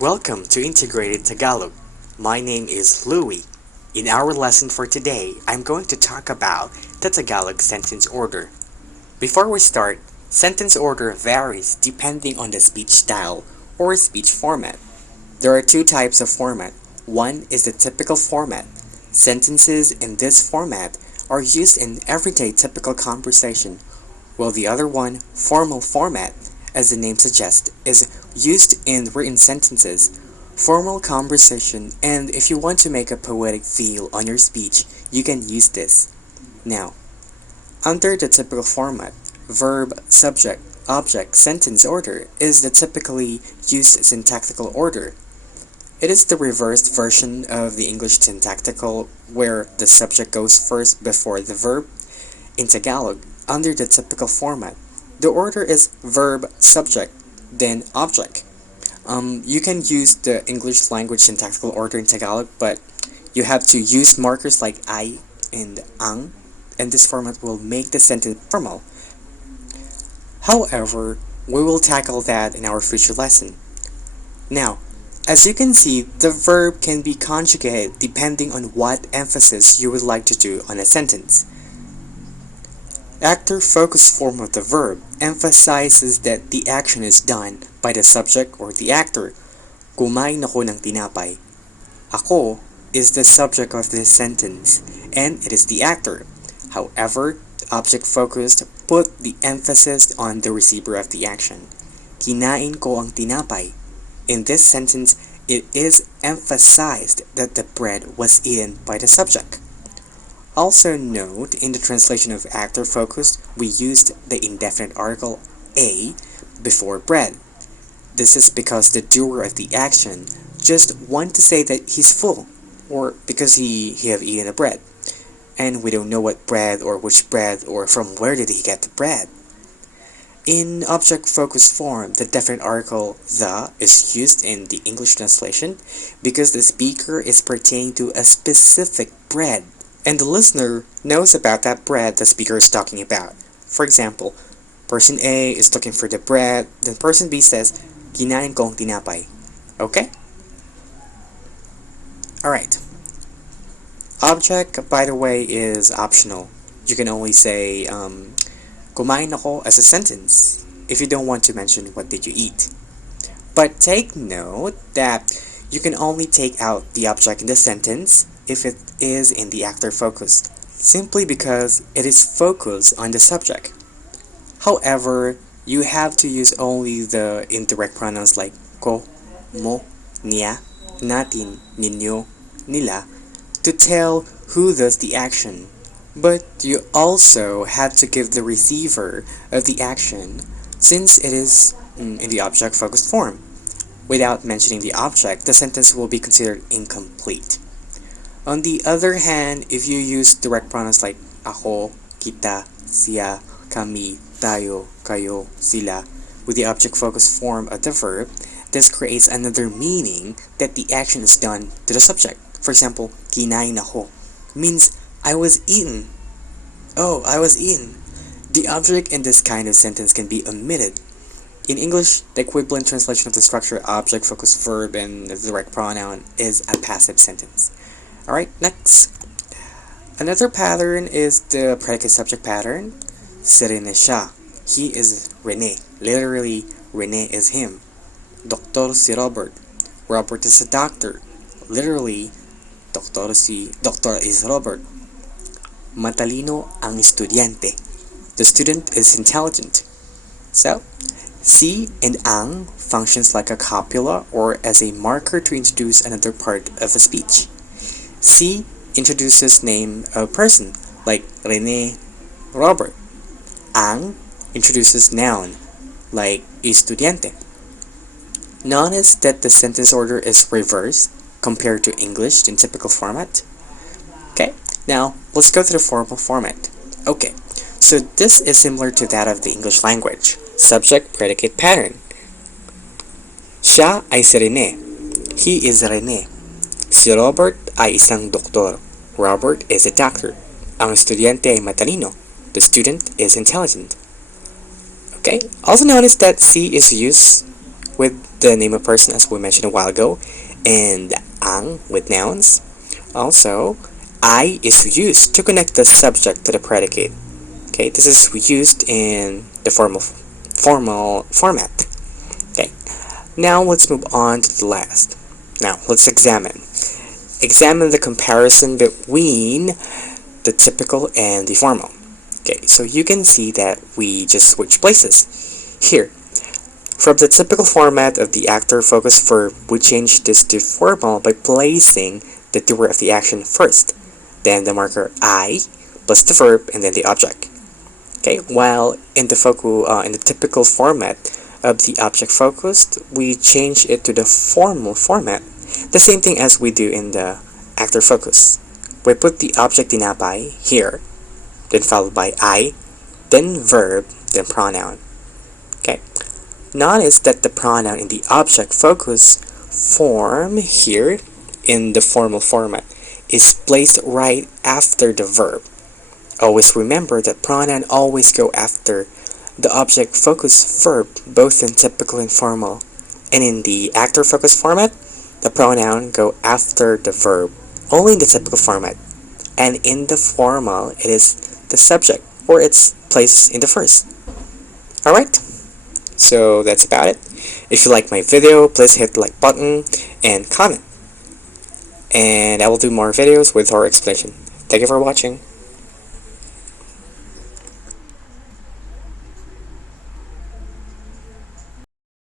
Welcome to Integrated Tagalog. My name is Louie. In our lesson for today, I'm going to talk about the Tagalog sentence order. Before we start, sentence order varies depending on the speech style or speech format. There are two types of format. One is the typical format. Sentences in this format are used in everyday typical conversation, while the other one, formal format, as the name suggests, is used in written sentences, formal conversation, and if you want to make a poetic feel on your speech, you can use this. Now, under the typical format, verb, subject, object, sentence order is the typically used syntactical order. It is the reversed version of the English syntactical where the subject goes first before the verb. In Tagalog, under the typical format, the order is verb, subject, then object. You can use the English language syntactical order in Tagalog, but you have to use markers like I and ang, and this format will make the sentence formal. However, we will tackle that in our future lesson. Now, as you can see, the verb can be conjugated depending on what emphasis you would like to do on a sentence. Actor-focused form of the verb emphasizes that the action is done by the subject or the actor. Kumain ako ng tinapay. Ako is the subject of this sentence, and it is the actor. However, object-focused put the emphasis on the receiver of the action. Kinain ko ang tinapay. In this sentence, it is emphasized that the bread was eaten by the subject. Also note, in the translation of actor-focused, we used the indefinite article a before bread. This is because the doer of the action just want to say that he's full, or because he have eaten the bread. And we don't know what bread or which bread or from where did he get the bread. In object-focused form, the definite article the is used in the English translation because the speaker is pertaining to a specific bread, and the listener knows about that bread the speaker is talking about. For example, person A is looking for the bread, then person B says, kinain kong tinapay. Okay? Alright. Object, by the way, is optional. You can only say, kumain ako as a sentence if you don't want to mention what did you eat. But take note that you can only take out the object in the sentence if it is in the actor focus, simply because it is focused on the subject. However, you have to use only the indirect pronouns like ko, mo, niya, natin, ninyo, nila to tell who does the action. But you also have to give the receiver of the action since it is in the object-focused form. Without mentioning the object, the sentence will be considered incomplete. On the other hand, if you use direct pronouns like ako, kita, siya, kami, tayo, kayo, sila, with the object-focused form of the verb, this creates another meaning that the action is done to the subject. For example, kinain ako means I was eaten. Oh, I was eaten. The object in this kind of sentence can be omitted. In English, the equivalent translation of the structure object-focused verb and the direct pronoun is a passive sentence. Alright, next. Another pattern is the predicate-subject pattern. Si Rene siya. He is Rene. Literally, Rene is him. Doktor si Robert. Robert is a doctor. Literally, Doktor is Robert. Matalino ang estudyante. The student is intelligent. So, si and ang functions like a copula or as a marker to introduce another part of a speech. Si introduces name of person like Rene, Robert. Ang introduces noun like estudiante. Notice that the sentence order is reversed compared to English in typical format. Okay, now let's go to the formal format. Okay, so this is similar to that of the English language. Subject-predicate pattern. Siya ay si Rene. He is Rene. Si Robert ay isang doktor. Robert is a doctor. Ang estudyante ay matalino. The student is intelligent. Okay, also notice that si is used with the name of person as we mentioned a while ago, and ang with nouns. Also, I is used to connect the subject to the predicate. Okay, this is used in the formal format. Okay, now let's move on to the last. Now let's examine the comparison between the typical and the formal. Okay, so you can see that we just switch places. Here, from the typical format of the actor focus verb, we change this to formal by placing the doer of the action first, then the marker I, plus the verb, and then the object. Okay, while in the typical format of the object focused, we change it to the formal format, the same thing as we do in the actor focus. We put the object tinapay here, then followed by I, then verb, then pronoun. Okay. Notice that the pronoun in the object focus form here in the formal format is placed right after the verb. Always remember that pronoun always go after the object focus verb, both in typical and formal. And in the actor focus format, the pronoun go after the verb, only in the typical format. And in the formal, it is the subject, or its placed in the first. Alright? So that's about it. If you like my video, please hit the like button and comment. And I will do more videos with our explanation. Thank you for watching.